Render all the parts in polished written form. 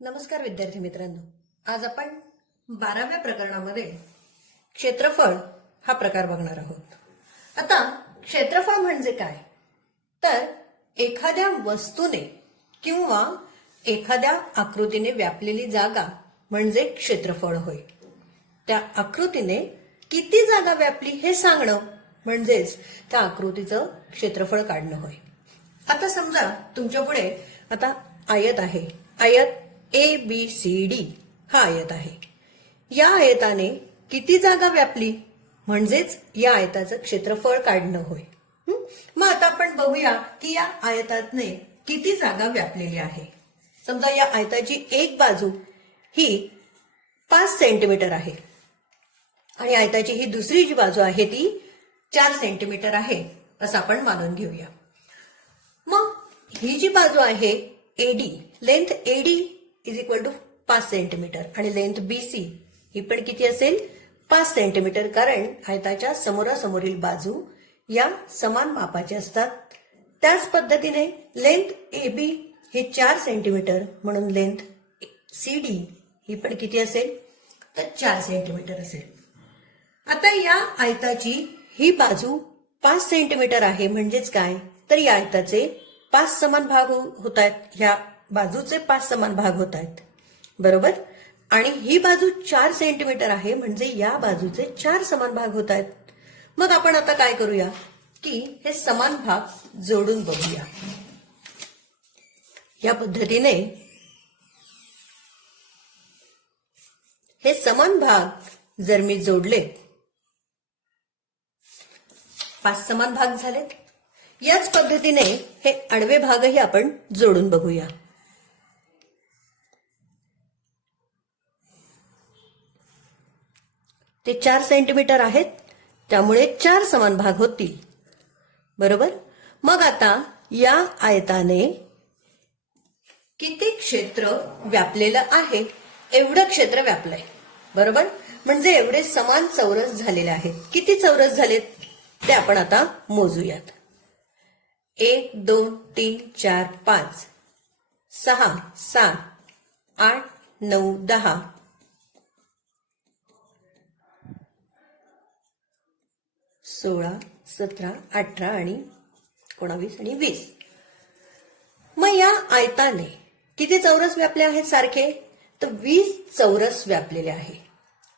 नमस्कार विद्यार्थी मित्रांनो, आज आपण 12व्या प्रकरणामध्ये क्षेत्रफळ हा प्रकार बघणार आहोत. आता क्षेत्रफळ म्हणजे काय, तर एखाद्या वस्तूने किंवा एखाद्या आकृतीने व्यापलेली जागा म्हणजे क्षेत्रफळ होय. त्या आकृतीने किती जागा व्यापली हे सांगणं म्हणजेच त्या आकृतीचं क्षेत्रफळ काढणं होय. आता समजा तुमच्या पुढे आता आयत आहे. आयत ABCD हा आयत आहे. या आयताने किती जागा व्यापली म्हणजेच या आयताचं क्षेत्रफळ काढणं होय. मग आता आपण बघूया की या आयताने किती जागा व्यापलेली आहे. समजा या आयताची एक बाजू ही 5 सेंटीमीटर आहे आणि आयताची ही दुसरी जी बाजू आहे ती 4 सेंटीमीटर आहे असं आपण मानून घेऊया. मग ही जी बाजू आहे AD, length AD is equal to 5 centimetre आणि लेंथ BC ही पण किती असेल 5 सेंटीमीटर, कारण आयताच्या समोरासमोरील बाजू या समान मापाच्या असतात. त्याच पद्धतीने लेंथ AB ही 4 सेंटीमीटर म्हणून लेंथ CD ही पण किती असेल तर 4 सेंटीमीटर असेल. आता या आयताची ही बाजू 5 सेंटीमीटर आहे म्हणजेच काय, तर या आयताचे 5 समान भाग होत आहेत. ह्या बाजूचे 5 समान भाग होत आहेत, बरोबर. आणि ही बाजू 4 सेंटीमीटर आहे म्हणजे या बाजूचे 4 समान भाग होत आहेत. मग आपण आता काय करूया की हे समान भाग जोडून बघूया. या पद्धतीने हे समान भाग जर मी जोडले, 5 समान भाग झालेत. याच पद्धतीने हे आडवे भागही आपण जोडून बघूया. ते 4 सेंटीमीटर आहेत त्यामुळे 4 समान भाग होतील, बरोबर. मग आता या आयताने किती क्षेत्र व्यापलेलं आहे, एवढं क्षेत्र व्यापलंय, बरोबर. म्हणजे एवढे समान चौरस झालेले आहेत. किती चौरस झालेत ते आपण आता मोजूयात. 1 2 3 4 5 6 7 8 9 10 16 17 18 आणि 19 आणि 20. मग या आयताने किती चौरस व्यापले आहेत सारखे, तर 20 चौरस व्यापलेले आहे.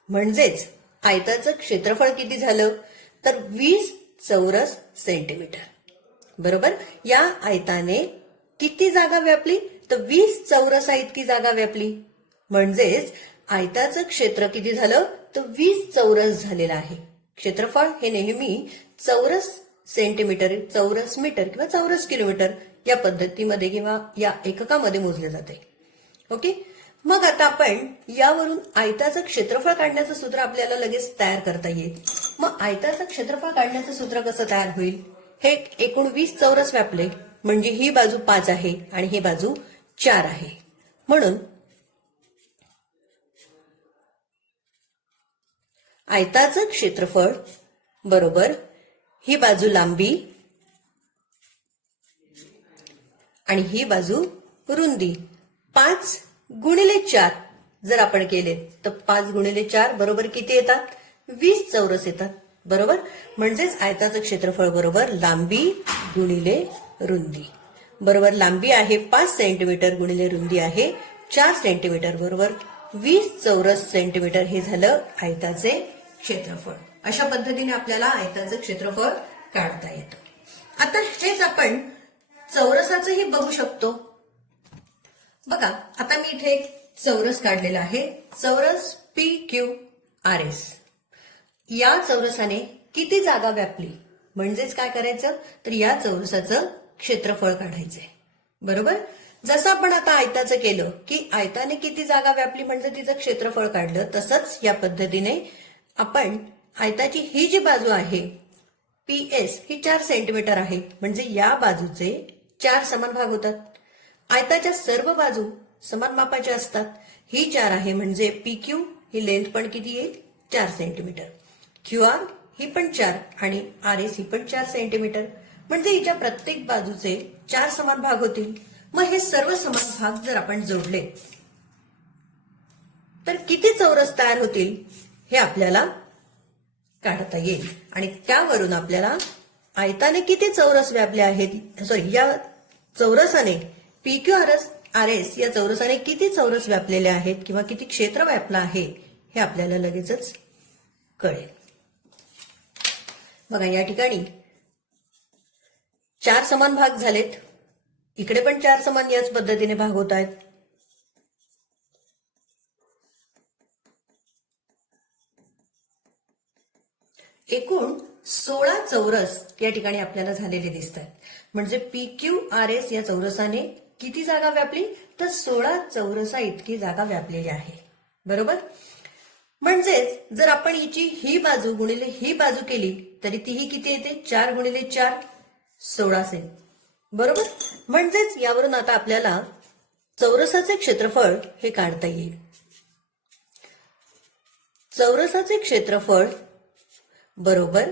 म्हणजेच आयताचं क्षेत्रफळ किती झालं तर 20 चौरस सेंटीमीटर, बरोबर. या आयताने किती जागा व्यापली तर 20 चौरसा इतकी जागा व्यापली. म्हणजेच आयताचं क्षेत्र किती झालं तर 20 चौरस झालेलं आहे. क्षेत्रफळ हे नेहमी चौरस सेंटीमीटर, चौरस मीटर किंवा चौरस किलोमीटर या पद्धतीमध्ये किंवा या एककामध्ये मोजले जाते. ओके. मग आता आपण यावरून आयताचं क्षेत्रफळ काढण्याचं सूत्र आपल्याला लगेच तयार करता येईल. मग आयताचं क्षेत्रफळ काढण्याचं सूत्र कसं तयार होईल, हे एकूण 20 चौरस व्यापले म्हणजे ही बाजू 5 आहे आणि ही बाजू 4 आहे. म्हणून आयताचं क्षेत्रफळ बरोबर ही बाजू लांबी आणि ही बाजू रुंदी 5 गुणिले 4 जर आपण केले तर 5 गुणिले 4 बरोबर किती येतात 20 चौरस येतात, बरोबर. म्हणजेच आयताचं क्षेत्रफळ बरोबर लांबी गुणिले रुंदी, बरोबर. लांबी आहे 5 सेंटीमीटर गुणिले रुंदी आहे 4 सेंटीमीटर, बरोबर 20 चौरस सेंटीमीटर हे झालं आयताचे क्षेत्रफळ. अशा पद्धतीने आपल्याला आयताचं क्षेत्रफळ काढता येतं. आता हेच आपण चौरसाचंही बघू शकतो. बघा, आता मी इथे एक चौरस काढलेला आहे, चौरस PQRS. या चौरसाने किती जागा व्यापली म्हणजेच काय करायचं तर या चौरसाचं क्षेत्रफळ काढायचंय, बरोबर. जसं आपण आता आयताचं केलं की आयताने किती जागा व्यापली म्हणजे तिचं क्षेत्रफळ काढलं, तसंच या पद्धतीने आपण आयताची ही जी बाजू आहे PS ही 4 सेंटीमीटर आहे म्हणजे या बाजूचे 4 समान भाग होतात. आयताच्या सर्व बाजू समान मापाच्या असतात. ही 4 आहे म्हणजे PQ ही लेंथ पण किती येईल 4 सेंटीमीटर. QR ही पण 4 आणि RS ही पण 4 सेंटीमीटर म्हणजे हिच्या प्रत्येक बाजूचे 4 समान भाग होतील. मग हे सर्व समान भाग जर आपण जोडले तर किती चौरस तयार होतील हे आपल्याला काढता येईल आणि त्यावरून आपल्याला आयताने किती चौरस व्यापले आहेत, सॉरी, या चौरसाने PQRS या चौरसाने किती चौरस व्यापलेले आहेत किंवा किती क्षेत्र व्यापलं आहे हे आपल्याला लगेचच कळेल. बघा, या ठिकाणी 4 समान भाग झालेत. इकडे पण 4 समान याच पद्धतीने भाग होत आहेत. एकूण 16 चौरस या ठिकाणी आपल्याला झालेले दिसत आहेत. म्हणजे PQRS या चौरसाने किती जागा व्यापली, तर 16 चौरसा इतकी जागा व्यापलेली आहे. बरोबर. म्हणजेच जर आपण हिची ही बाजू गुणिले ही बाजू केली तरी तीही किती येते, 4 गुणिले 4 16. बरोबर. म्हणजेच यावरून आता आपल्याला चौरसाचे क्षेत्रफळ हे काढता येईल. चौरसाचे क्षेत्रफळ बरोबर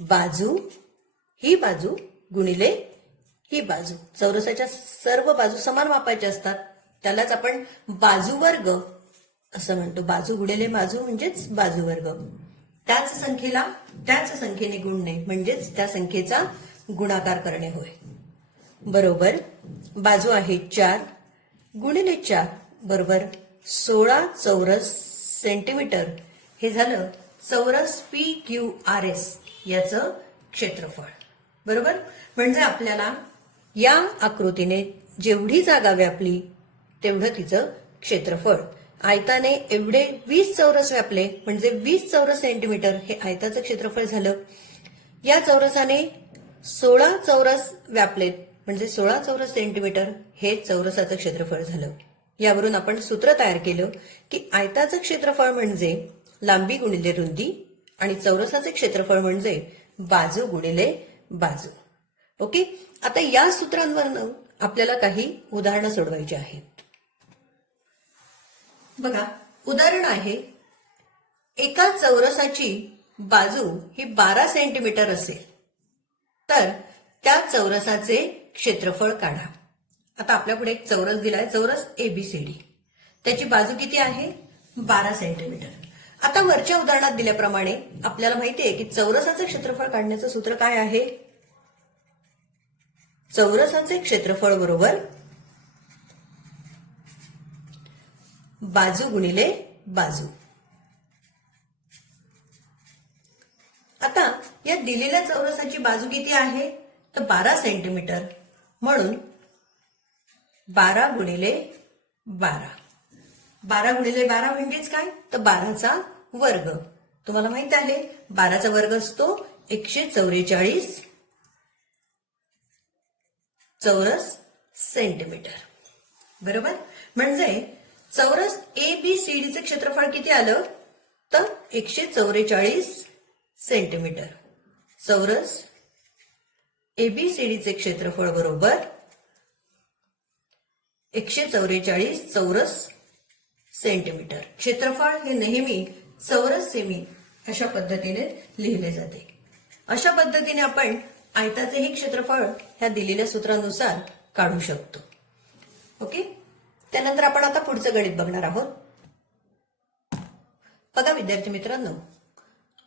बाजू, ही बाजू गुणिले ही बाजू. चौरसाच्या सर्व बाजू समान मापाच्या असतात, त्यालाच आपण बाजू वर्ग असं म्हणतो. बाजू गुणिले बाजू म्हणजेच बाजू वर्ग. त्याच संख्येला त्याच संख्येने गुणणे म्हणजेच त्या संख्येचा गुणाकार करणे होय. बरोबर बाजू आहे 4 गुणिले 4 बरोबर 16 चौरस सेंटीमीटर. हे झालं चौरस PQRS याचं क्षेत्रफळ. बरोबर. म्हणजे आपल्याला या आकृतीने जेवढी जागा व्यापली तेवढं तिचं क्षेत्रफळ. आयताने एवढे 20 चौरस व्यापले म्हणजे 20 चौरस सेंटीमीटर हे आयताचं क्षेत्रफळ झालं. या चौरसाने 16 चौरस व्यापलेत म्हणजे 16 चौरस सेंटीमीटर हे चौरसाचं क्षेत्रफळ झालं. यावरून आपण सूत्र तयार केलं की आयताचं क्षेत्रफळ म्हणजे लांबी गुणिले रुंदी आणि चौरसाचे क्षेत्रफळ म्हणजे बाजू गुणिले बाजू. ओके. आता या सूत्रांवरून आपल्याला काही उदाहरणं सोडवायची आहेत. बघा, उदाहरण आहे, एका चौरसाची बाजू ही 12 सेंटीमीटर असेल तर त्या चौरसाचे क्षेत्रफळ काढा. आता आपल्यापुढे एक चौरस दिलाय, चौरस ABCD. त्याची बाजू किती आहे, 12 सेंटीमीटर. आता वरच्या उदाहरणात दिल्याप्रमाणे आपल्याला माहिती आहे की चौरसाचे क्षेत्रफळ काढण्याचं सूत्र काय आहे. चौरसाचे क्षेत्रफळ बरोबर बाजू गुणिले बाजू. आता या दिलेल्या चौरसाची बाजू किती आहे, तर 12 सेंटीमीटर. म्हणून 12 गुणिले 12. 12 गुणिले 12 म्हणजेच काय, तर 12चा वर्ग. तुम्हाला माहित आहे 12चा वर्ग असतो 144 चौरस सेंटीमीटर. बरोबर. म्हणजे चौरस ABCDचे क्षेत्रफळ किती आलं, तर 144 सेंटीमीटर. चौरस ABCDचे क्षेत्रफळ बरोबर 144 चौरस सेंटीमीटर. क्षेत्रफळ हे नेहमी चौरस सेमी अशा पद्धतीने लिहिले जाते. अशा पद्धतीने आपण आयताचेही क्षेत्रफळ ह्या दिलेल्या सूत्रानुसार काढू शकतो. ओके. त्यानंतर आपण आता पुढचं गणित बघणार आहोत. बघा विद्यार्थी मित्रांनो,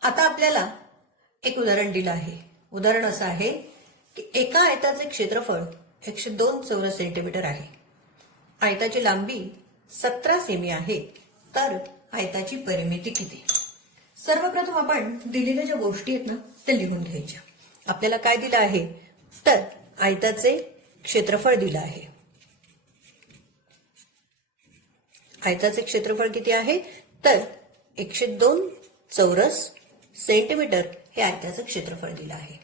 आता आपल्याला एक उदाहरण दिलं आहे. उदाहरण असं आहे की एका आयताचे क्षेत्रफळ 102 चौरस सेंटीमीटर आहे. आयताची लांबी 17 सेमी आहे. तर आयताची परिमिती किती. सर्वप्रथम आपण दिलेल्या ज्या गोष्टी आहेत ना त्या लिहून घ्यायच्या. आपल्याला काय दिलं आहे, तर आयताचे क्षेत्रफळ दिलं आहे. आयताचे क्षेत्रफळ किती आहे, तर 102 चौरस सेंटीमीटर हे आयताचं क्षेत्रफळ दिलं आहे.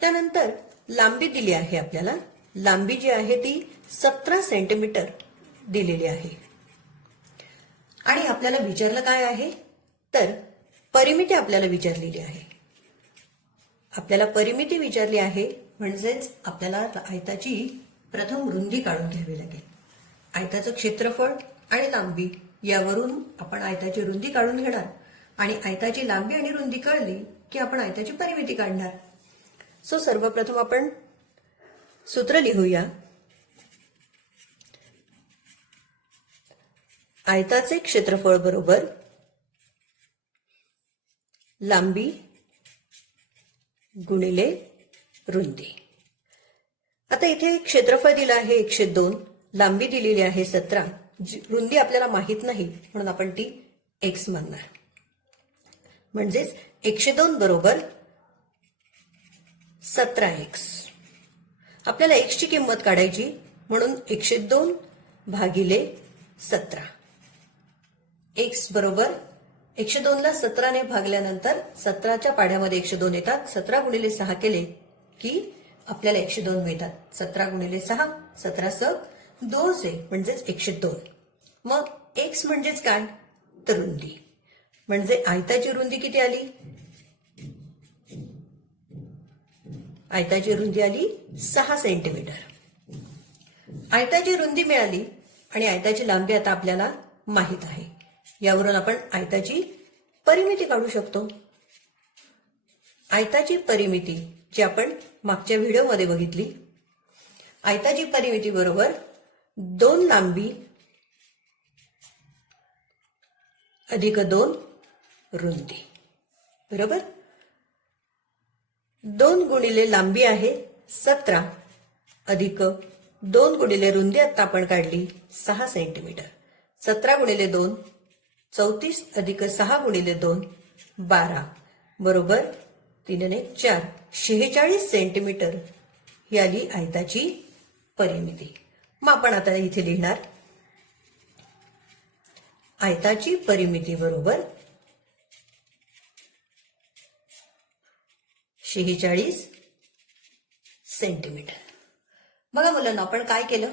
त्यानंतर लांबी दिली आहे आपल्याला. लांबी जी आहे ती 17 सेंटीमीटर दिलेली आहे. आणि आपल्याला विचारलं काय आहे, तर परिमिती आपल्याला विचारलेली आहे. आपल्याला परिमिती विचारली आहे म्हणजेच आपल्याला आयताची प्रथम रुंदी काढून घ्यावी लागेल. आयताचं क्षेत्रफळ आणि लांबी यावरून आपण आयताची रुंदी काढून घेणार आणि आयताची लांबी आणि रुंदी कळली की आपण आयताची परिमिती काढणार. सो सर्वप्रथम आपण सूत्र लिहूया. आयताचे क्षेत्रफळ बरोबर लांबी गुणिले रुंदी. आता इथे क्षेत्रफळ दिलं आहे 102, लांबी दिलेली आहे 17, रुंदी आपल्याला माहित नाही म्हणून आपण ती x मानणार. म्हणजेच 102 बरोबर 17x. आपल्याला x ची किंमत काढायची म्हणून 102 भागिले 17. x बरोबर 102 ला 17 ने भागल्यानंतर 17च्या पाढ्यामध्ये 102 येतात. 17 गुणिले 6 केले की आपल्याला 102 मिळतात. 17 गुणिले 6 17 + 2 म्हणजेच 102. मग x म्हणजेच काय तर रुंदी. म्हणजे आयताची रुंदी किती आली? आयताची रुंदी आली 6 सेंटीमीटर. आयताची रुंदी मिळाली आणि आयताची लांबी आता आपल्याला माहित आहे. यावरून आपण आयताची परिमिती काढू शकतो. आयताची परिमिती जी आपण मागच्या व्हिडिओमध्ये बघितली. आयताची परिमिती बरोबर 2 लांबी अधिक 2 रुंदी. बरोबर. 2 गुणिले लांबी आहे 17 अधिक 2 गुणिले रुंदी आता आपण काढली 6 सेंटीमीटर. 17 गुणिले 2 34 अधिक 6 गुणिले 2 12 बरोबर 3 ने 4 46 सेंटीमीटर ही आली आयताची परिमिती. मग आपण आता इथे लिहिणार आयताची परिमिती बरोबर 46 सेंटीमीटर. बघा मुलांना आपण काय केलं?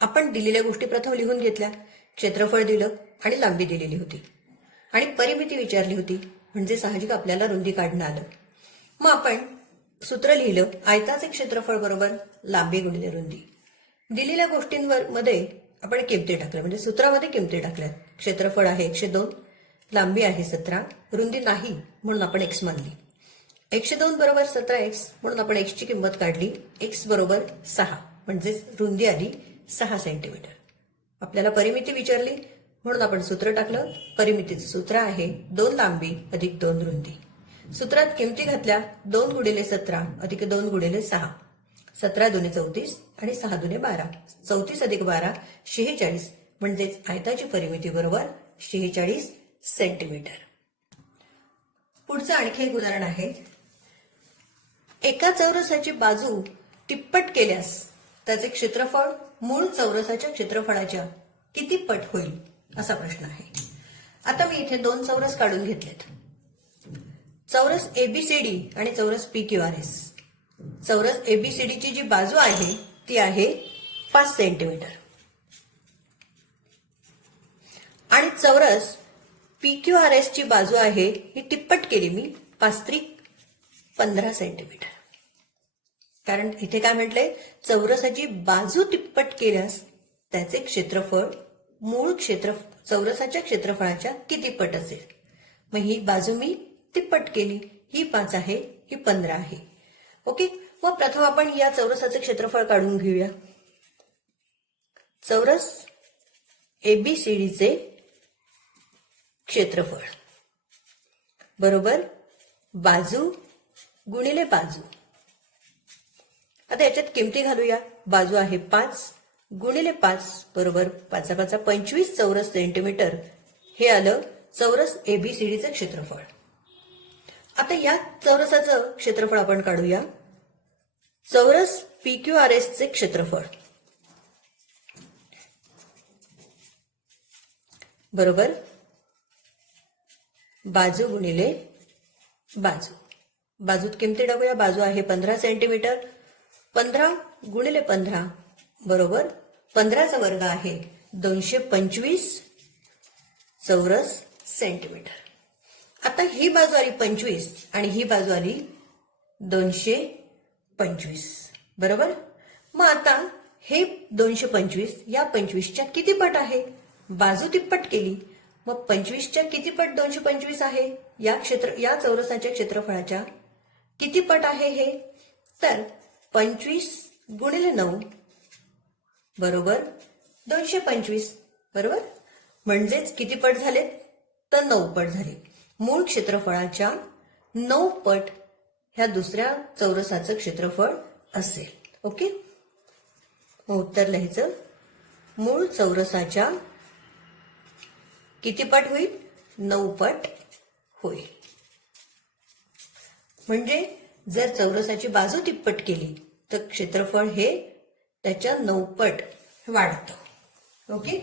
आपण दिलेल्या गोष्टी प्रथम लिहून घेतल्या. क्षेत्रफळ दिलं आणि लांबी दिलेली होती आणि परिमिती विचारली होती म्हणजे साहजिक आपल्याला रुंदी काढणं आलं. मग आपण सूत्र लिहिलं आयताचे क्षेत्रफळ बरोबर लांबी गुणिले रुंदी. दिलेल्या गोष्टींवर मध्ये आपण किमती टाकल्या म्हणजे सूत्रामध्ये किमती टाकल्या. क्षेत्रफळ आहे 102, लांबी आहे 17, रुंदी नाही म्हणून आपण x मानली. 102 बरोबर 17x म्हणून आपण x ची किंमत काढली. x बरोबर 6 म्हणजेच रुंदी आली 6 सेंटीमीटर. आपल्याला परिमिती विचारली म्हणून आपण सूत्र टाकलं. परिमितीचं सूत्र आहे 2 लांबी अधिक 2 रुंदी. सूत्रात किमती घातल्या 2 गुणिले 17 अधिक 2 गुणिले 6. 17 दुने 34 आणि 6 दुने 12. 34 अधिक 12 46 म्हणजेच आयताची परिमिती बरोबर 46 सेंटीमीटर. पुढचं आणखी एक उदाहरण आहे. एका चौरसाची बाजू तिप्पट केल्यास त्याचे क्षेत्रफळ मूळ चौरसाच्या क्षेत्रफळाच्या किती पट होईल असा प्रश्न आहे. आता मी इथे 2 चौरस काढून घेतलेत. चौरस एबीसीडी आणि चौरस पीक्यूआरएस. चौरस एबीसीडी ची जी बाजू आहे ती आहे 5 सेंटीमीटर आणि चौरस पीक्यूआरएस ची बाजू आहे ही तिप्पट केली मी 5×15 सेंटीमीटर. कारण इथे काय म्हटलंय चौरसाची बाजू तिप्पट केल्यास त्याचे क्षेत्रफळ मूळ चौरसाच्या क्षेत्रफळाच्या किती पट असेल. मग ही बाजू मी तिप्पट केली. ही 5 आहे ही 15 आहे. ओके. मग प्रथम आपण या चौरसाचे क्षेत्रफळ काढून घेऊया. चौरस एबीसीडीचे क्षेत्रफळ बरोबर बाजू गुणिले बाजू. आता याच्यात किमती घालूया. बाजू आहे 5 गुणिले 5 बरोबर 5×5 25 चौरस सेंटीमीटर. हे आलं चौरस एबीसीडीचं क्षेत्रफळ. आता या चौरसाचं क्षेत्रफळ आपण काढूया. चौरस पीक्यूआरएसचे क्षेत्रफळ बरोबर बाजू गुणिले बाजू. बाजूत किमती टाकूया. बाजू आहे 15 सेंटीमीटर. 15 गुणिले 15 बरोबर 15चा वर्ग आहे 225 चौरस सेंटीमीटर. आता ही बाजू आली 25 आणि ही बाजू आली 225 बरोबर. मग आता हे 225 या 25च्या किती पट आहे? बाजू तिप्पट केली मग 25च्या किती पट 225 आहे? या चौरसाच्या क्षेत्रफळाच्या किती पट आहे हे? तर 25 गुणिले 9 बरोबर 225 बरोबर. म्हणजेच किती पट झाले? तर 9 पट झाले. मूळ क्षेत्रफळाच्या 9 पट ह्या दुसऱ्या चौरसाचं क्षेत्रफळ असेल. ओके, उत्तर लिहायचं. मूळ चौरसाच्या किती पट होईल? 9 पट होईल. म्हणजे जर चौरसाची बाजू तिप्पट केली तर क्षेत्रफळ हे त्याच्या 9 पट वाढतं. ओके,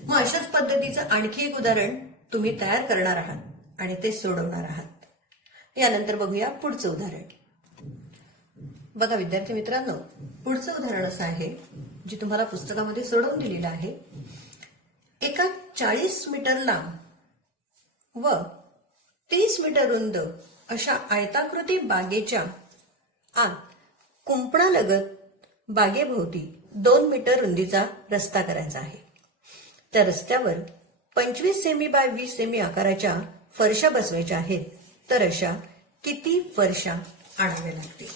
मग अशाच पद्धतीचं आणखी एक उदाहरण तुम्ही तयार करणार आहात आणि ते सोडवणार आहात. यानंतर बघूया पुढचं उदाहरण. बघा विद्यार्थी मित्रांनो, पुढचं उदाहरण असं आहे जे तुम्हाला पुस्तकामध्ये सोडवून दिलेलं आहे. एका 40 मीटर लांब व 30 मीटर रुंद अशा आयताकृती बागेच्या आत कुंपणालगत बागेभोवती 2 मीटर रुंदीचा रस्ता करायचा आहे. त्या रस्त्यावर 25 सेमी बाय 20 सेमी आकाराच्या फरशा बसवायच्या आहेत. तर अशा किती फरशा आणाव्या लागतील?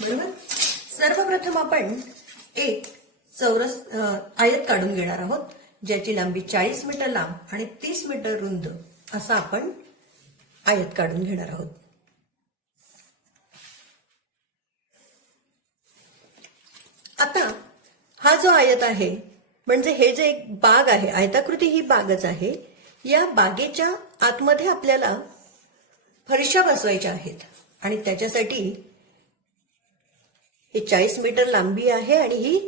बरोबर. सर्वप्रथम आपण एक चौरस आयत काढून घेणार आहोत, ज्याची लांबी 40 मीटर लांब आणि 30 मीटर रुंद असा आपण आयत काढून घेणार आहोत. आता हा जो आयत आहे, म्हणजे हे जे एक बाग आहे, आयताकृती ही बागच आहे. या बागेच्या आतमध्ये आपल्याला फरशा बसवायच्या आहेत आणि त्याच्यासाठी ही 40 मीटर लांबी आहे आणि ही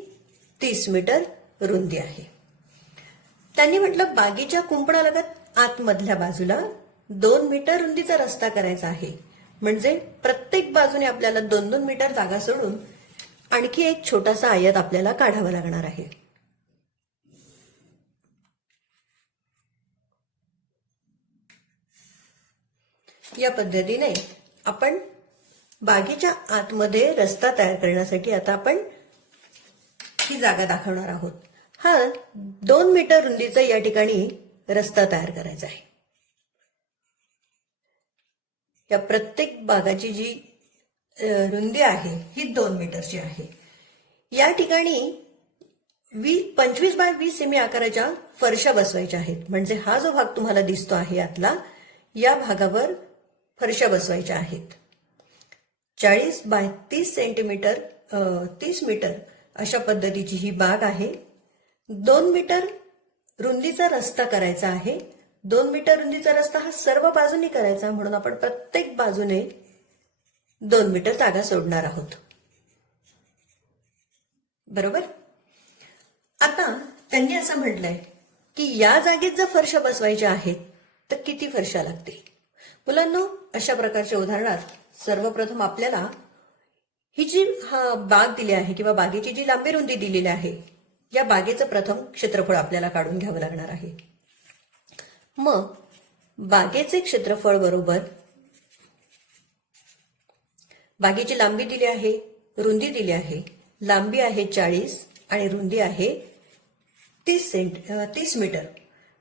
30 मीटर रुंदी आहे. त्यांनी म्हटलं बागेच्या कुंपणालगत आतमधल्या बाजूला 2 मीटर रुंदीचा रस्ता करायचा आहे. म्हणजे प्रत्येक बाजूने आपल्याला 2-2 मीटर जागा सोडून आणखी एक छोटासा आयत आपल्याला काढावा लागणार आहे. या पद्धतीने आपण बागेच्या आतमध्ये रस्ता तयार करण्यासाठी आता आपण ही जागा दाखवणार आहोत. हा 2 मीटर रुंदीचा या ठिकाणी रस्ता तयार करायचा आहे. या प्रत्येक बागाची जी रुंदी आहे ही 2 मीटरची आहे. या ठिकाणी 25 बाय 20 सेमी आकाराच्या फरशा बसवायच्या आहेत. म्हणजे हा जो भाग तुम्हाला दिसतो आहे आतला, या भागावर फरशा बसवायच्या आहेत. 40 बाय 30 सेंटीमीटर 30 मीटर अशा पद्धतीची ही बाग आहे. 2 मीटर रुंदीचा रस्ता करायचा आहे. 2 मीटर रुंदीचा रस्ता हा सर्व बाजूनी करायचा, म्हणून आपण प्रत्येक बाजूने 2 मीटर जागा सोडणार आहोत. बरोबर. आता त्यांनी असं म्हटलंय की या जागेत जर फरशा बसवायच्या आहेत तर किती फरशा लागतील? मुलांनो, अशा प्रकारच्या उदाहरणात सर्वप्रथम आपल्याला ही जी बाग दिली आहे किंवा बागेची जी लांबी रुंदी दिलेली आहे, या बागेचं प्रथम क्षेत्रफळ आपल्याला काढून घ्यावं लागणार आहे. मग बागेचे क्षेत्रफळ बरोबर बागेची लांबी दिली आहे, रुंदी दिली आहे. लांबी आहे 40 आणि रुंदी आहे 30 मीटर.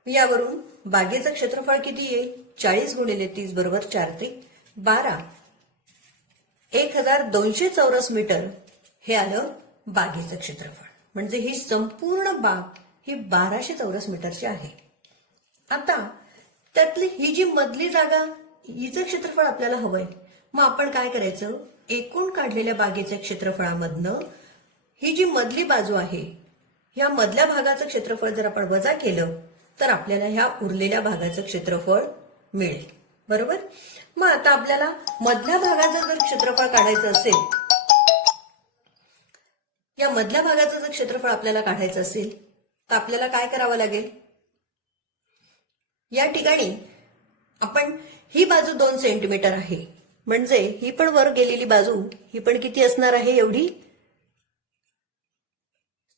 यावरून बागेचं क्षेत्रफळ किती येईल? 40 गुणिले 30 बरोबर 4×3=12. 1200 चौरस मीटर हे आलं बागेचं क्षेत्रफळ. म्हणजे ही संपूर्ण बाग ही 1200 चौरस मीटरची आहे. आता त्यातली ही जी मधली जागा, हिचं क्षेत्रफळ आपल्याला हवंय. मग आपण काय करायचं? एकूण काढलेल्या बागेच्या क्षेत्रफळामधनं ही जी मधली बाजू आहे, ह्या मधल्या भागाचं क्षेत्रफळ जर आपण वजा केलं तर आपल्याला ह्या उरलेल्या भागाचं क्षेत्रफळ मिळेल. बरोबर. मग आता आपल्याला मधल्या भागाचं जर क्षेत्रफळ काढायचं असेल, या मधल्या भागाचं जर क्षेत्रफळ आपल्याला काढायचं असेल तर आपल्याला काय करावं लागेल? या ठिकाणी आपण ही बाजू 2 सेंटीमीटर आहे, म्हणजे ही पण वर गेलेली बाजू ही पण किती असणार आहे? एवढी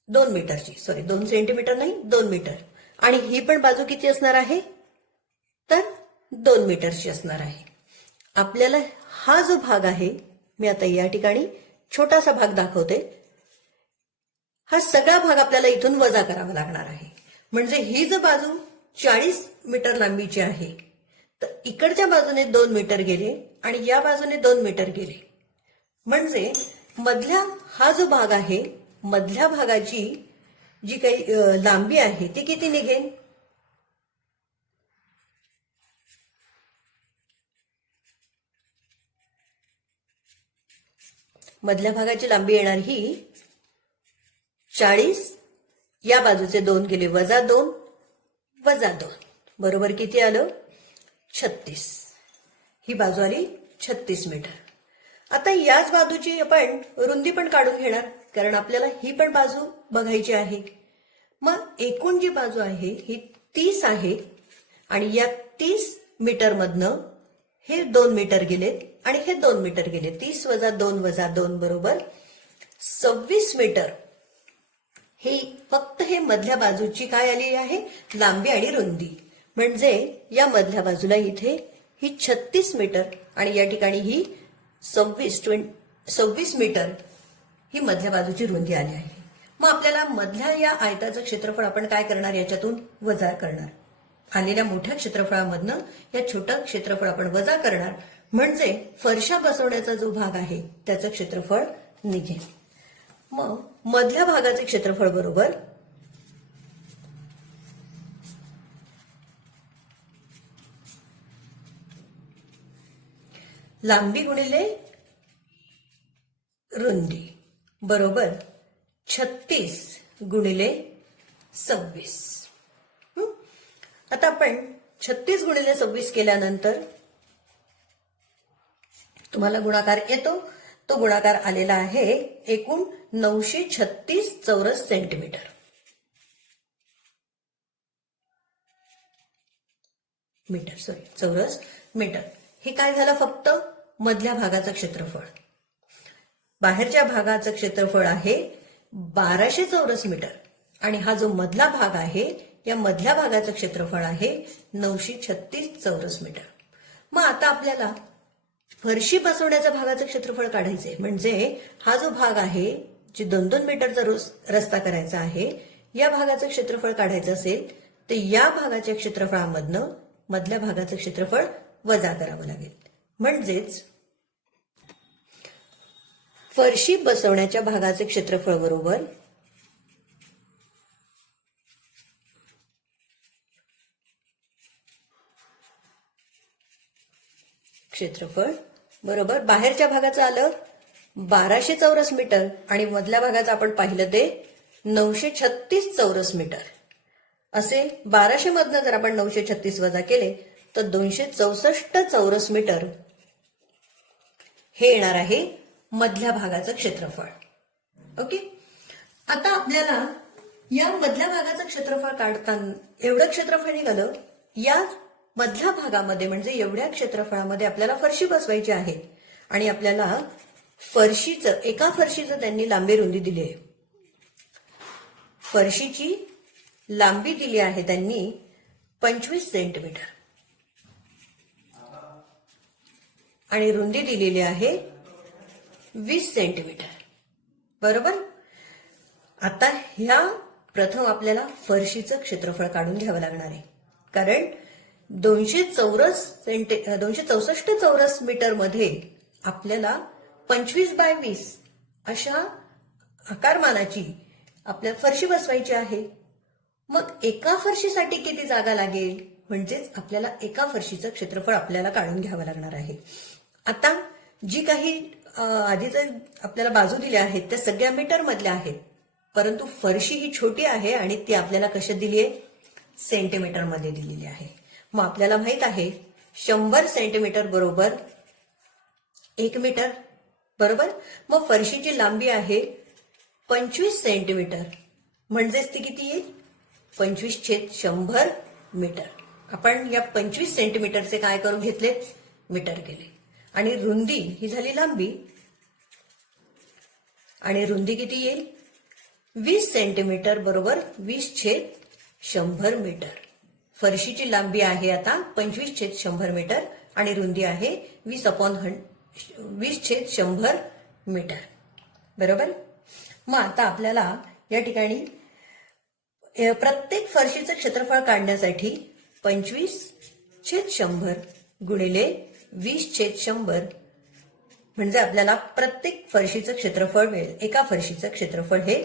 2 मीटरची. सॉरी, 2 सेंटीमीटर नाही, 2 मीटर. आणि ही पण बाजू किती असणार आहे? तर 2 मीटरची असणार आहे. आपल्याला हा जो भाग आहे, मी आता या ठिकाणी छोटासा भाग दाखवते, हा सगळा भाग आपल्याला इथून वजा करावा लागणार आहे. म्हणजे ही जो बाजू 40 मीटर लांबीची आहे, तर इकडच्या बाजूने 2 मीटर गेले आणि या बाजूने 2 मीटर गेले. म्हणजे मधल्या हा जो भाग आहे, मधल्या भागाची जी काही लांबी आहे ती किती निघेल? मधल्या भागाची लांबी येणार ही 40, या बाजूचे 2 गेले -2, -2, बरोबर किती आलं? 36. ही बाजू आली 36 मीटर. आता याच बाजूची आपण रुंदी पण काढून घेणार, कारण आपल्याला ही पण बाजू बघायची आहे. मग एकूण जी बाजू आहे ही 30 आहे आणि या 30 मीटर मधनं हे 2 मीटर गेलेत आणि हे 2 मीटर गेले. 30 - 2 - 2 बरोबर 26 मीटर. ही फक्त हे मधल्या बाजूची काय आलेली आहे? लांबी आणि रुंदी. म्हणजे या मधल्या बाजूला इथे ही 36 मीटर आणि या ठिकाणी ही 26 मीटर ही मधल्या बाजूची रुंदी आली आहे. मग आपल्याला मधल्या या आयताचं क्षेत्रफळ आपण काय करणार? याच्यातून वजा करणार. आलेल्या मोठ्या क्षेत्रफळामधनं या छोटं क्षेत्रफळ आपण वजा करणार, म्हणजे फरशा बसवण्याचा जो भाग आहे त्याचं क्षेत्रफळ निघेल. मग मधल्या भागाचे क्षेत्रफळ बरोबर लांबी गुणिले रुंदी बरोबर 36 गुणिले 26. आता आपण 36 गुणिले 26 केल्यानंतर तुम्हाला गुणाकार येतो. तो गुणाकार आलेला आहे एकूण 936 चौरस सेंटीमीटर. चौरस मीटर. हे काय झालं? फक्त मधल्या भागाचं क्षेत्रफळ. बाहेरच्या भागाचं क्षेत्रफळ आहे 1200 चौरस मीटर आणि हा जो मधला भाग आहे या मधल्या भागाचं क्षेत्रफळ आहे 936 चौरस मीटर. मग आता आपल्याला फरशी बसवण्याच्या भागाचं क्षेत्रफळ काढायचंय. म्हणजे हा जो भाग आहे, जे 2-2 मीटरचा रस्ता करायचा आहे, या भागाचं क्षेत्रफळ काढायचं असेल तर या भागाच्या क्षेत्रफळामधनं मधल्या भागाचं क्षेत्रफळ वजा करावं लागेल. म्हणजेच फरशी बसवण्याच्या भागाचे क्षेत्रफळ बरोबर क्षेत्रफळ बरोबर बाहेरच्या भागाचं आलं 1200 चौरस मीटर आणि मधल्या भागाचं आपण पाहिलं ते 936 चौरस मीटर. असे 1200 मधनं जर आपण 936 वजा केले तर 264 चौरस मीटर हे येणार आहे मधल्या भागाचं क्षेत्रफळ. ओके. आता आपल्याला या मधल्या भागाचं क्षेत्रफळ काढताना एवढं क्षेत्रफळ निघालं. या मधल्या भागामध्ये म्हणजे एवढ्या क्षेत्रफळामध्ये आपल्याला फरशी बसवायची आहे आणि आपल्याला एका फरशीचं त्यांनी लांबी रुंदी दिली आहे. फरशीची लांबी दिली आहे त्यांनी 25 सेंटीमीटर आणि रुंदी दिलेली आहे 20 सेंटीमीटर. बरोबर. आता ह्या प्रथम आपल्याला फरशीचं क्षेत्रफळ काढून घ्यावं लागणार आहे, कारण 264 चौरस मीटर मध्ये आपल्याला 25/20 अशा आकारमानाची आपल्याला फरशी बसवायची आहे. मग एका फरशीसाठी किती जागा लागेल? म्हणजेच आपल्याला एका फरशीचं क्षेत्रफळ आपल्याला काढून घ्यावं लागणार आहे. आता जी काही आधीच आपल्याला बाजू दिल्या आहेत त्या सगळ्या मीटर मधल्या आहेत, परंतु फरशी ही छोटी आहे आणि ती आपल्याला कशात दिली आहे? सेंटीमीटर मध्ये दिलेली आहे. मग आपल्याला माहित आहे 100 सेंटीमीटर बरोबर 1 मीटर. बरोबर. मग फरशीची लांबी आहे 25 सेंटीमीटर, म्हणजेच ती किती येईल? 25/100 मीटर. आपण या 25 सेंटीमीटरचे काय करून घेतले? मीटर केले. आणि रुंदी ही झाली लांबी आणि रुंदी किती येईल? 20 सेंटीमीटर बरोबर 20/100 मीटर. फरशीची लांबी आहे आता 25/100 मीटर आणि रुंदी आहे 20/100 मीटर. बरोबर. मग आता आपल्याला या ठिकाणी प्रत्येक फरशीचं क्षेत्रफळ काढण्यासाठी 25/100 गुणिले 20/100 म्हणजे आपल्याला प्रत्येक फरशीचं क्षेत्रफळ मिळेल. एका फरशीचं क्षेत्रफळ हे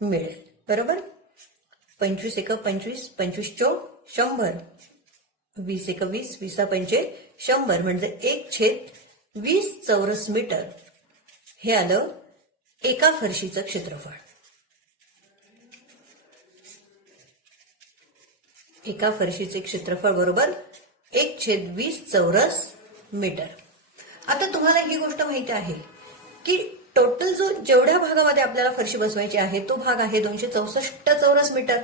मिळेल. बरोबर. 25 × 25, 25 × 100, 20 × 20, 20 × 5 100 म्हणजे 1/20 चौरस मीटर हे आलं एका फरशीचं क्षेत्रफळ. एका फरशीचे क्षेत्रफळ बरोबर 1/20 चौरस मीटर. आता तुम्हाला ही गोष्ट माहिती आहे की टोटल जेवढ्या भागामध्ये आपल्याला फरशी बसवायची आहे तो भाग आहे 264 चौरस मीटर.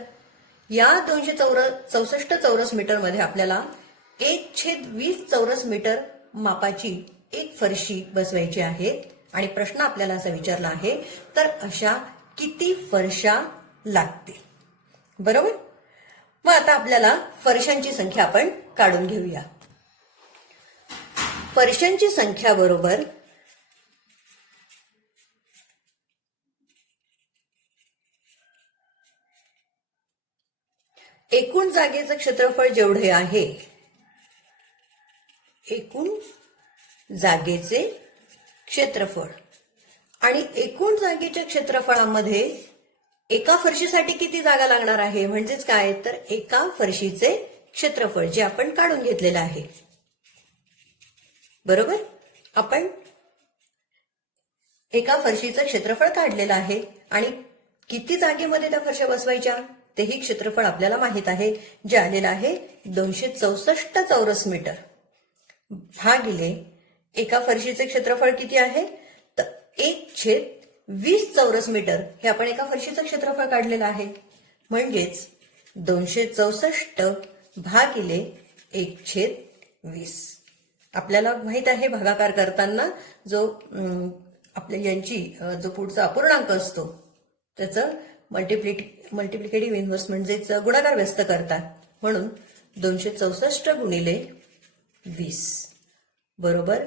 या 264 चौरस मीटर मध्ये आपल्याला 1/20 चौरस मीटर मापाची एक फरशी बसवायची आहे. आणि प्रश्न आपल्याला असा विचारला आहे, तर अशा किती फरशा लागतील? बरोबर. मग आता आपल्याला फरशांची संख्या आपण काढून घेऊया. फरशांची संख्या बरोबर एकूण जागेचं क्षेत्रफळ जेवढे आहे, एकूण जागेचे क्षेत्रफळ, आणि एकूण जागेच्या क्षेत्रफळामध्ये एका फरशीसाठी किती जागा लागणार आहे, म्हणजेच काय, तर एका फरशीचे क्षेत्रफळ जे आपण काढून घेतलेलं आहे. बरोबर. आपण एका फरशीचं क्षेत्रफळ काढलेलं आहे आणि किती जागेमध्ये त्या फरशा बसवायच्या तेही क्षेत्रफळ आपल्याला माहित आहे, जे आलेलं आहे 264 चौरस मीटर भागिले एका फरशीचे क्षेत्रफळ किती आहे, तर 1/20 चौरस मीटर हे आपण एका फरशीचं क्षेत्रफळ काढलेलं आहे. म्हणजेच 264 भागिले 1/20. आपल्याला माहित आहे भागाकार करताना जो आपल्या यांची जो पुढचा अपूर्णांक असतो त्याचं मल्टिप्लिकेटिव्ह इन्व्हर्स म्हणजेच गुणाकार व्यस्त करतात. म्हणून 264 गुणिले 20 बरोबर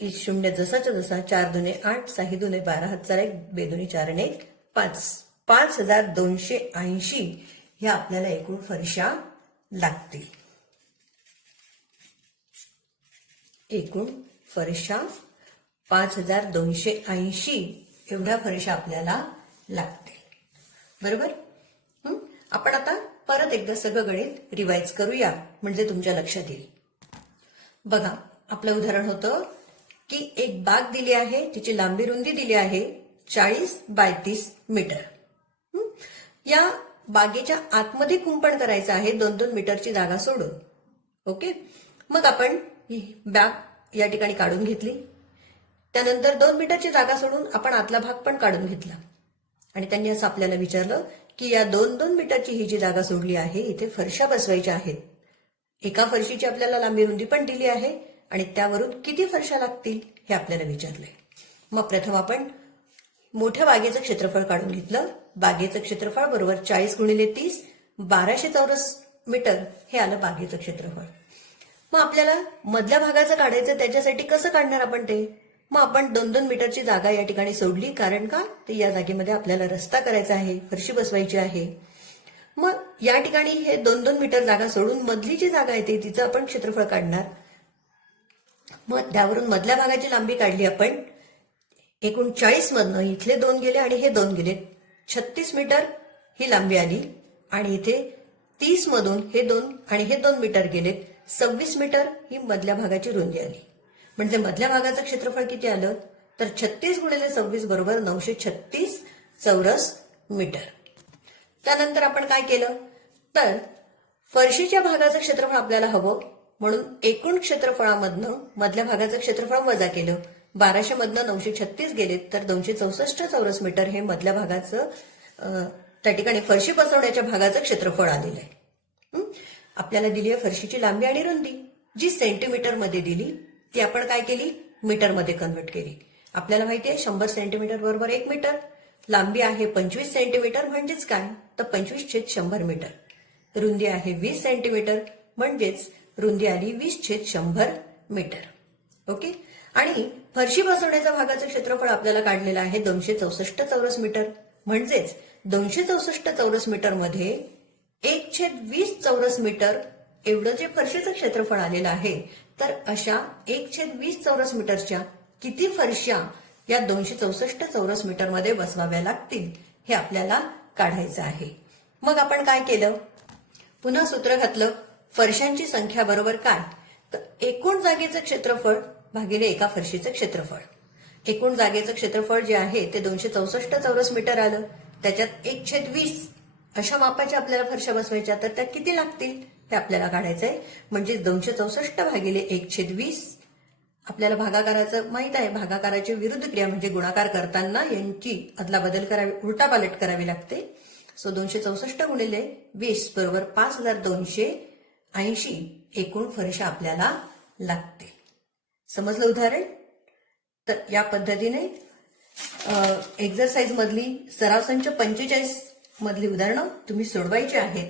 0 जसाच्या जसा 4 दुने 8 6 दुने 12 हातचा 1 बेदुनी 4 आणि 1 5 5280 ह्या आपल्याला एकूण फरशा लागतील. एकूण फरशा 5280 एवढ्या फरशा आपल्याला लागतील. बरोबर. आपण आता परत एकदा सगळं गणित रिवाइज करूया म्हणजे तुमच्या लक्षात येईल. बघा, आपलं उदाहरण होतं की एक बाग दिली आहे, तिची लांबी रुंदी दिली आहे 40 बाय 30 मीटर. या बागेच्या आतमध्ये कुंपण करायचं आहे 2-2 मीटरची जागा सोडून. ओके. मग आपण ही बाग या ठिकाणी काढून घेतली. त्यानंतर 2 मीटरची जागा सोडून आपण आतला भाग पण काढून घेतला आणि त्यांनी असं आपल्याला विचारलं की या 2-2 मीटरची ही जी जागा सोडली आहे इथे फरशा बसवायच्या आहेत. एका फरशीची आपल्याला लांबी रुंदी पण दिली आहे आणि त्यावरून किती फरशा लागतील हे आपल्याला विचारलंय. मग प्रथम आपण मोठ्या बागेचं क्षेत्रफळ काढून घेतलं. बागेचं क्षेत्रफळ बरोबर 40 गुणिले 30 1200 चौरस मीटर हे आलं बागेचं क्षेत्रफळ. मग आपल्याला मधल्या भागाचं काढायचं, त्याच्यासाठी कसं काढणार आपण ते? मग आपण 2-2 मीटरची जागा या ठिकाणी सोडली. कारण का, तर या जागेमध्ये आपल्याला रस्ता करायचा आहे, फरशी बसवायची आहे. मग या ठिकाणी हे 2-2 मीटर जागा सोडून मधली जी जागा येते तिचं आपण क्षेत्रफळ काढणार. मग त्यावरून मधल्या भागाची लांबी काढली आपण. एकूण 40 मधनं इथले 2 गेले आणि हे 2 गेले, 36 मीटर ही लांबी आली. आणि इथे 30 मधून हे 2 आणि हे 2 मीटर गेलेत, 26 मीटर ही मधल्या भागाची रुंदी आली. म्हणजे मधल्या भागाचं क्षेत्रफळ किती आलं, तर 36 गुणिले 26 बरोबर 936 चौरस मीटर. त्यानंतर आपण काय केलं, तर फरशीच्या भागाचं क्षेत्रफळ आपल्याला हवं म्हणून एकूण क्षेत्रफळामधनं मधल्या भागाचं क्षेत्रफळ वजा केलं. 1200 मधनं 936 गेलेत तर 264 चौरस मीटर हे मधल्या भागाचं त्या ठिकाणी फरशी बसवण्याच्या भागाचं क्षेत्रफळ आलेलं आहे. आपल्याला दिली आहे फरशीची लांबी आणि रुंदी, जी सेंटीमीटर मध्ये दिली ती आपण काय केली, मीटर मध्ये कन्वर्ट केली. आपल्याला माहिती आहे 100 सेंटीमीटर बरोबर 1 मीटर. लांबी आहे 25 सेंटीमीटर म्हणजेच काय, तर 25/100 मीटर. रुंदी आहे 20 सेंटीमीटर म्हणजेच रुंदी आली 20/100 मीटर. ओके. आणि फरशी बसवण्याच्या भागाचं क्षेत्रफळ आपल्याला काढलेलं आहे 264 चौरस मीटर. म्हणजेच 264 चौरस मीटर मध्ये 1/20 चौरस मीटर एवढं जे फरशीचं क्षेत्रफळ आलेलं आहे, तर अशा 1/20 चौरस मीटरच्या किती फरशा या 264 चौरस मीटर मध्ये बसवाव्या लागतील हे आपल्याला काढायचं आहे. मग आपण काय केलं, पुन्हा सूत्र घातलं. फरशांची संख्या बरोबर काय, तर एकूण जागेचं क्षेत्रफळ भागिले एका फरशीचं क्षेत्रफळ. एकूण जागेचं क्षेत्रफळ जे आहे ते 264 चौरस मीटर आलं. त्याच्यात 1/20 अशा मापाच्या आपल्याला फरशा बसवायच्या, तर त्या किती लागतील हे आपल्याला काढायचंय. म्हणजे 264 भागिले 1/20. आपल्याला भागाकाराचं माहित आहे, भागाकाराची विरुद्ध क्रिया म्हणजे गुणाकार करताना यांची अदलाबदल करावी, उलटापालट करावी लागते. सो 264 गुणिले 20 बरोबर 5280 एकूण फरशा आपल्याला लागतील. समजलं उदाहरण? तर या पद्धतीने एक्झरसाइज मधली सराव संच 45 मधली उदाहरणं तुम्ही सोडवायची आहेत.